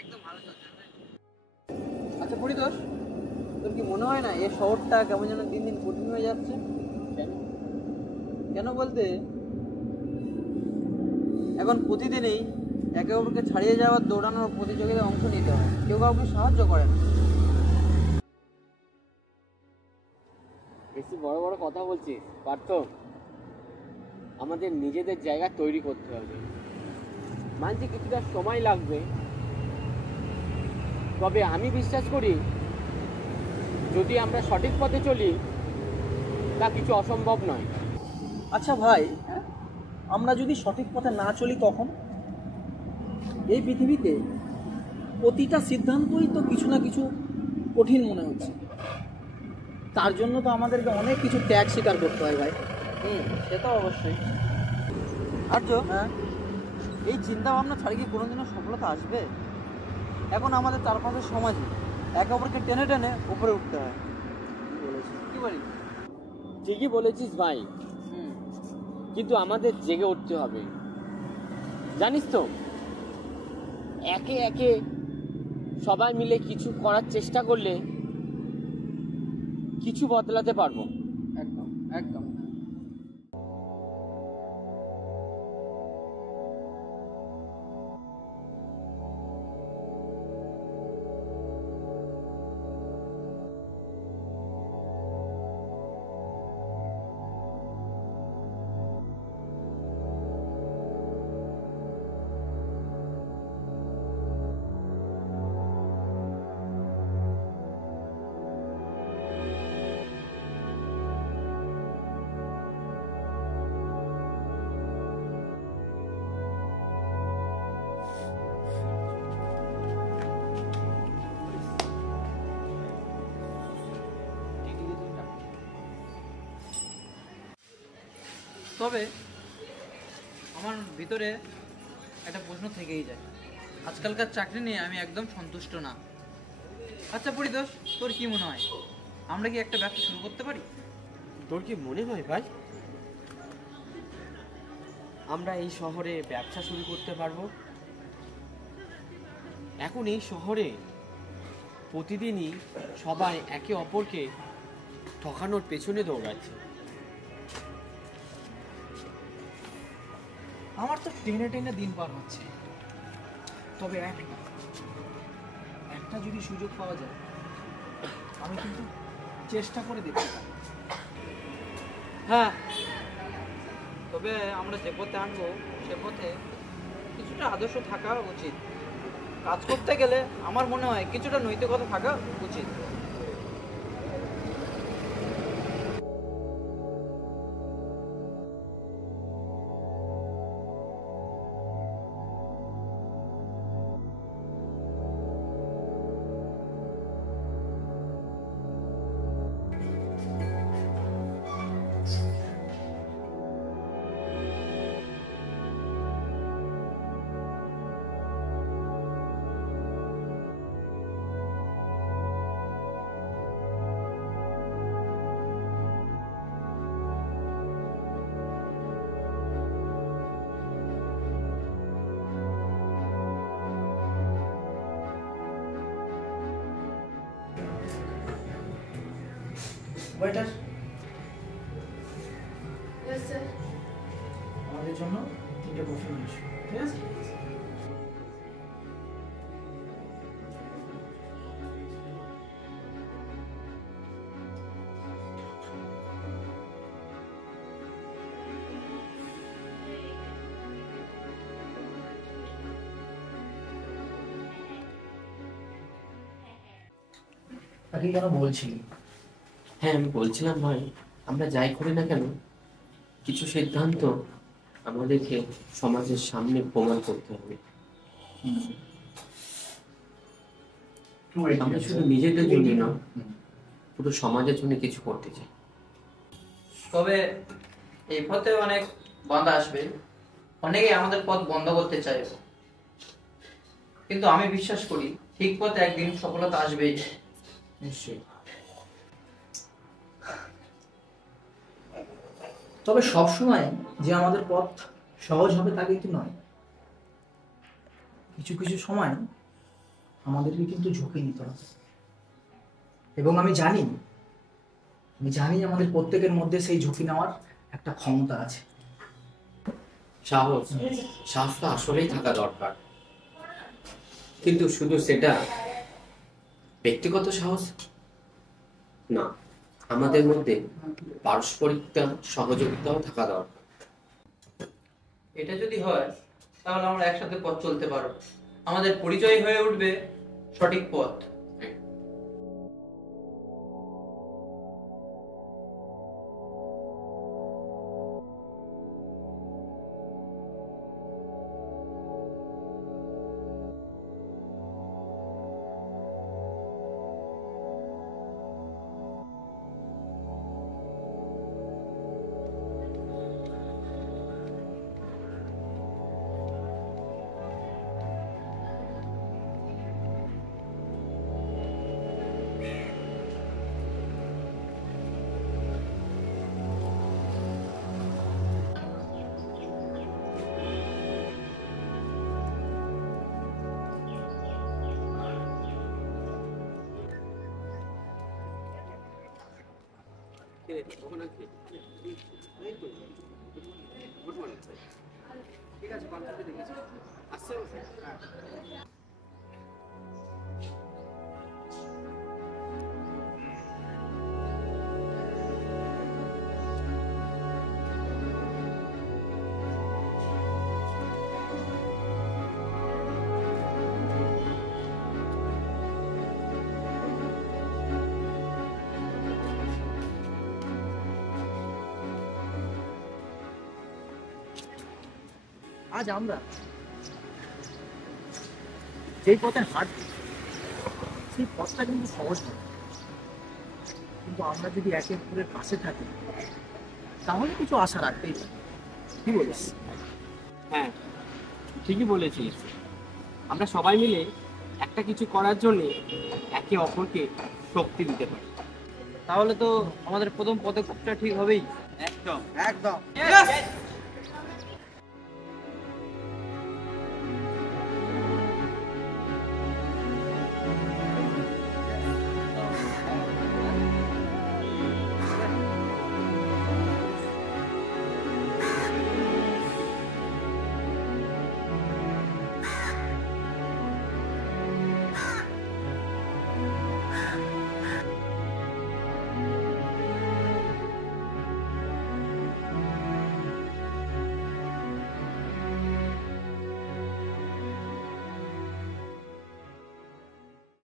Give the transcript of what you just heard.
একদম ভালো চলছে। আচ্ছা পরিতোষ, তোর কি মনে হয় না এই শহরটা কেমন যেন দিন দিন কঠিন হয়ে যাচ্ছে? কেন? কেন বলতে এখন প্রতিদিনই একে অপরকে ছাড়িয়ে যাওয়ার দৌড়ানোর প্রতিযোগিতায় অংশ নিতে হয়, কেউ কাউকে সাহায্য করে না। বেশি বড় বড় কথা বলছিস পার্থ। আমাদের নিজেদের জায়গা তৈরি করতে হবে। মানছি কিছুটা সময় লাগবে, তবে আমি বিশ্বাস করি যদি আমরা সঠিক পথে চলি তা কিছু অসম্ভব নয়। আচ্ছা ভাই, আমরা যদি সঠিক পথে না চলি তখন? এই পৃথিবীতে প্রতিটা সিদ্ধান্তই তো কিছু না কিছু কঠিন মনে হচ্ছে। তার জন্য তো আমাদেরকে অনেক কিছু ত্যাগ স্বীকার করতে হয় ভাই। সে তো অবশ্যই। আর্য, হ্যাঁ, এই চিন্তা ভাবনা ছাড়া কি কোনোদিনও সফলতা আসবে? এখন আমাদের চারপাশের সমাজে একে অপরকে টেনে টেনে উপরে উঠতে হয়। কি বলি? ঠিকই বলেছিস ভাই, কিন্তু আমাদের জেগে উঠতে হবে। জানিস তো, একে একে সবাই মিলে কিছু করার চেষ্টা করলে কিছু বদলাতে পারবো। একদম একদম। তবে আমার ভিতরে একটা প্রশ্ন থেকেই যায়, আজকালকার চাকরি নিয়ে আমি একদম সন্তুষ্ট না। আচ্ছা পরিতোষ, তোর কি মনে হয় আমরা কি একটা ব্যবসা শুরু করতে পারি? তোর কি মনে হয় ভাই আমরা এই শহরে ব্যবসা শুরু করতে পারবো? এখন এই শহরে প্রতিদিনই সবাই একে অপরকে ঠকানোর পেছনে দৌড়াচ্ছে। আমার তো টেনে টেনে দিন পার হচ্ছে। তবে একটা যদি সুযোগ পাওয়া যায়, আমি কিন্তু চেষ্টা করে দেখতে পারি। হ্যাঁ, তবে আমরা যে পথে আনবো সে পথে কিছুটা আদর্শ থাকা উচিত। কাজ করতে গেলে আমার মনে হয় কিছুটা নৈতিকতা থাকা উচিত। ওয়েটার, আমাদের জন্য 3টে কফি নিয়ে এসো, ঠিক আছে? তাকে কেন বলছিলি? হ্যাঁ, আমি বলছিলাম ভাই, আমরা যাই করি না কেন কিছু সিদ্ধান্ত আমাদেরকে সমাজের সামনে প্রমাণ করতে হবে। আমরা শুধু নিজেদের জন্য না, পুরো সমাজের জন্য কিছু করতে চাই। তবে এই পথে অনেক বাধা আসবে, অনেকেই আমাদের পথ বন্ধ করতে চাইবে, কিন্তু আমি বিশ্বাস করি ঠিক পথে একদিন সফলতা আসবেই। নিশ্চয়ই। তবে সবসময় যে আমাদের পথ সহজ হবে তা কিন্তু নয়। কিছু কিছু সময় আমাদেরকে কিন্তু ঝুঁকি নিতে হবে। এবং আমি জানি আমাদের প্রত্যেকের মধ্যে সেই ঝুঁকি নেওয়ার একটা ক্ষমতা আছে। সাহস তো আসলেই থাকা দরকার, কিন্তু শুধু সেটা ব্যক্তিগত সাহস না, আমাদের মধ্যে পারস্পরিকতা, সহযোগিতাও থাকা দরকার। এটা যদি হয় তাহলে আমরা একসাথে পথ চলতে পারবো, আমাদের পরিচয় হয়ে উঠবে সঠিক পথ। আজ আমরা যেই পথে হাঁটছি সেই পথটা কিন্তু সহজ নয়, কিন্তু আমরা যদি একে অপরের পাশে থাকি তাহলে কিছু আশা রাখতেই পারি। কি বলিস? হ্যাঁ, ঠিকই বলেছিস। আমরা সবাই মিলে একটা কিছু করার জন্য একে অপরকে শক্তি দিতে পারি। তাহলে তো আমাদের প্রথম পদক্ষেপটা ঠিক হবেই। একদম একদম। Yes!